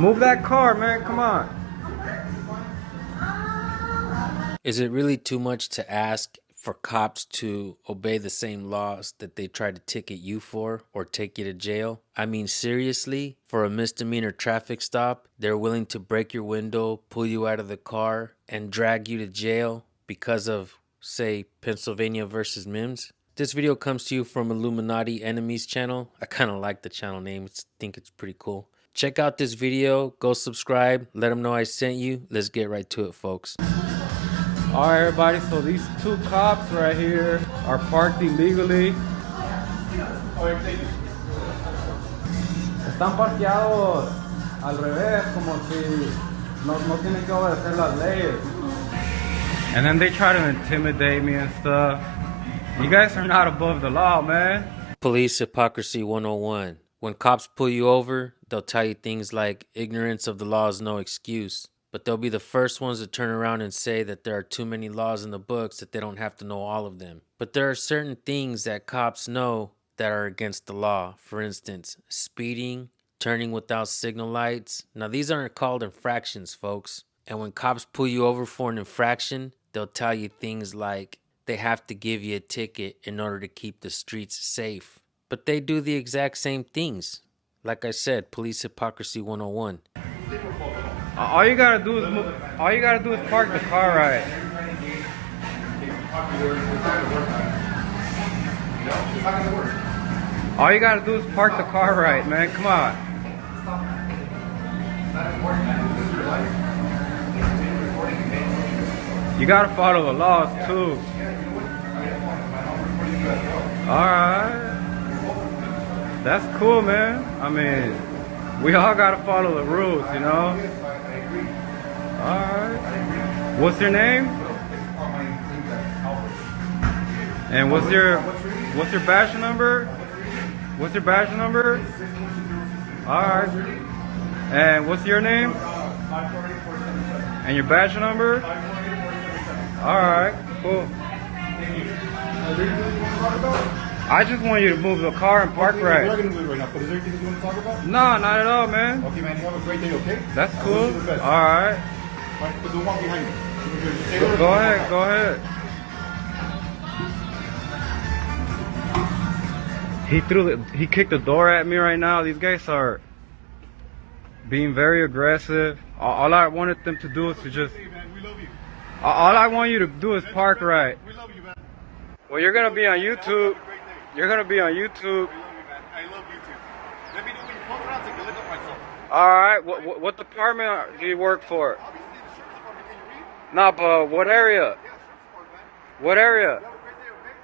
Move that car, man. Come on. Is it really too much to ask for cops to obey the same laws that they try to ticket you for or take you to jail? I mean, seriously, for a misdemeanor traffic stop, they're willing to break your window, pull you out of the car, and drag you to jail because of, say, Pennsylvania versus Mims? This video comes to you from Illuminati Enemies channel. I kind of like the channel name. Think it's pretty cool. Check out this video. Go subscribe. Let them know I sent you. Let's get right to it, folks. All right, everybody. So these two cops right here are parked illegally. Están parqueados al revés, como si no tienen que obedecer las leyes. And then they try to intimidate me and stuff. You guys are not above the law, man. Police Hypocrisy 101. When cops pull you over, they'll tell you things like ignorance of the law is no excuse. But they'll be the first ones to turn around and say that there are too many laws in the books that they don't have to know all of them. But there are certain things that cops know that are against the law. For instance, speeding, turning without signal lights. Now, these aren't called infractions, folks. And when cops pull you over for an infraction, they'll tell you things like they have to give you a ticket in order to keep the streets safe. But they do the exact same things. Like I said, Police Hypocrisy 101. All you gotta do is park the car right. All you gotta do is park the car right, man. Come on. You gotta follow the laws too. Alright. That's cool, man. I mean, we all gotta follow the rules, you know? Alright. What's your name? And what's your badge number? What's your badge number? Alright. And what's your name? And your badge number? Alright, cool. I just want you to move the car and park right. We're going to do it right now, but is there anything you want to talk about? No, not at all, man. Okay, man, you have a great day, okay? That's cool. Wish you the best. Alright. Right, but don't walk behind me. Go ahead, go ahead. He kicked the door at me right now. These guys are being very aggressive. All I wanted them to do is to just... All I want you to do is park right. We love you, man. Well, you're gonna be on YouTube. You're gonna be on YouTube. I love you, man. I love you too. Let me know when you post around so I can look up myself. Alright, what department do you work for? Obviously, the sheriff's department, can you read? Nah, but what area? Yeah, sheriff's department, man. What area? You have a great day, okay?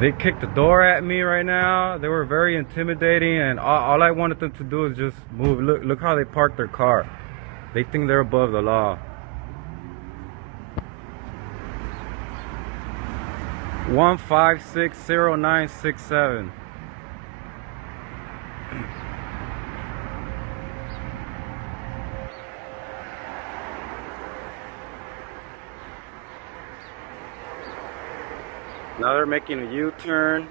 They kicked the door at me right now. They were very intimidating, and all I wanted them to do is just move. Look how they parked their car. They think they're above the law. 1560967. Now they're making a U-turn.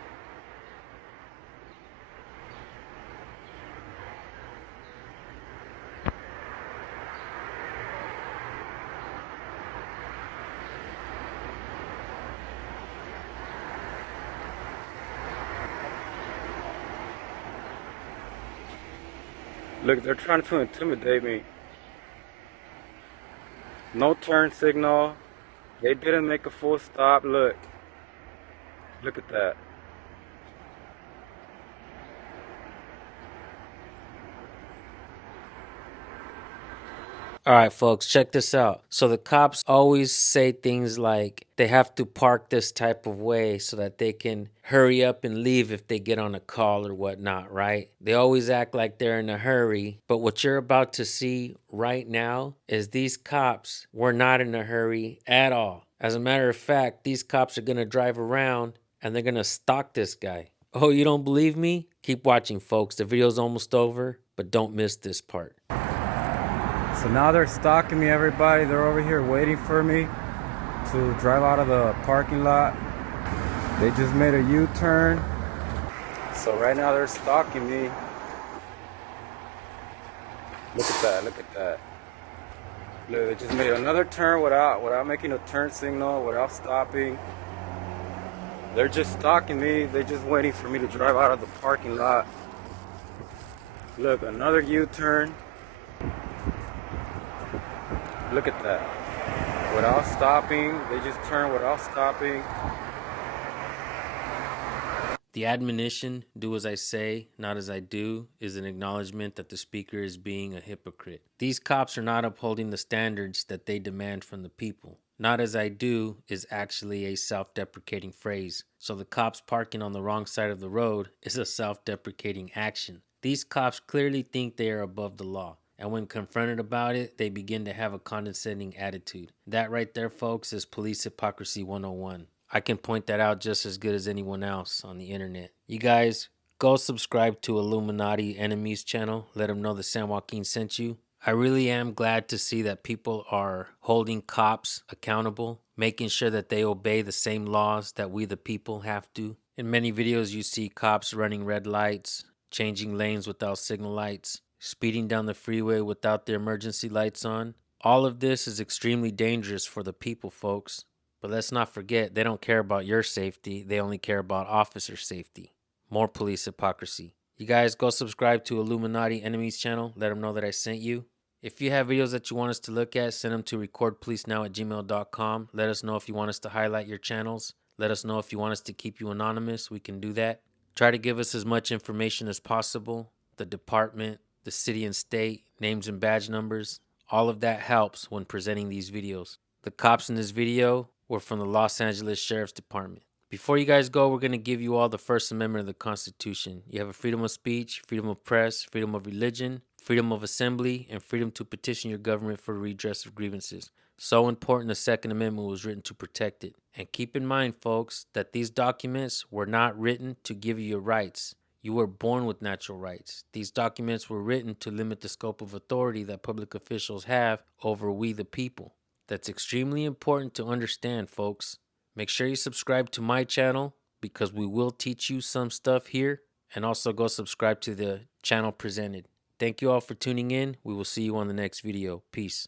Look, they're trying to intimidate me. No turn signal. They didn't make a full stop. Look. Look at that. All right, folks, check this out. So the cops always say things like they have to park this type of way so that they can hurry up and leave if they get on a call or whatnot, right? They always act like they're in a hurry. But what you're about to see right now is these cops were not in a hurry at all. As a matter of fact, these cops are going to drive around and they're going to stalk this guy. Oh, you don't believe me? Keep watching, folks. The video's almost over, but don't miss this part. So now they're stalking me, everybody. They're over here waiting for me to drive out of the parking lot. They just made a U-turn. So right now they're stalking me. Look at that, look at that. Look, they just made another turn without making a turn signal, without stopping. They're just stalking me. They're just waiting for me to drive out of the parking lot. Look, another U-turn. Look at that. Without stopping, they just turn without stopping. The admonition, do as I say, not as I do, is an acknowledgement that the speaker is being a hypocrite. These cops are not upholding the standards that they demand from the people. Not as I do is actually a self-deprecating phrase. So the cops parking on the wrong side of the road is a self-deprecating action. These cops clearly think they are above the law. And when confronted about it, they begin to have a condescending attitude. That right there, folks, is police hypocrisy 101. I can point that out just as good as anyone else on the internet. You guys, go subscribe to Illuminati Enemies channel. Let them know that San Joaquin sent you. I really am glad to see that people are holding cops accountable, making sure that they obey the same laws that we the people have to. In many videos, you see cops running red lights, changing lanes without signal lights, speeding down the freeway without their emergency lights on. All of this is extremely dangerous for the people, folks. But let's not forget, they don't care about your safety. They only care about officer safety. More police hypocrisy. You guys go subscribe to Illuminati Enemies channel. Let them know that I sent you. If you have videos that you want us to look at, send them to recordpolicenow@gmail.com. Let us know if you want us to highlight your channels. Let us know if you want us to keep you anonymous. We can do that. Try to give us as much information as possible. The department, the city and state, names and badge numbers. All of that helps when presenting these videos. The cops in this video were from the Los Angeles Sheriff's Department. Before you guys go, we're going to give you all the First Amendment of the Constitution. You have a freedom of speech, freedom of press, freedom of religion, freedom of assembly, and freedom to petition your government for redress of grievances. So important, the Second Amendment was written to protect it. And keep in mind, folks, that these documents were not written to give you your rights. You were born with natural rights. These documents were written to limit the scope of authority that public officials have over we the people. That's extremely important to understand, folks. Make sure you subscribe to my channel because we will teach you some stuff here, and also go subscribe to the channel presented. Thank you all for tuning in. We will see you on the next video. Peace.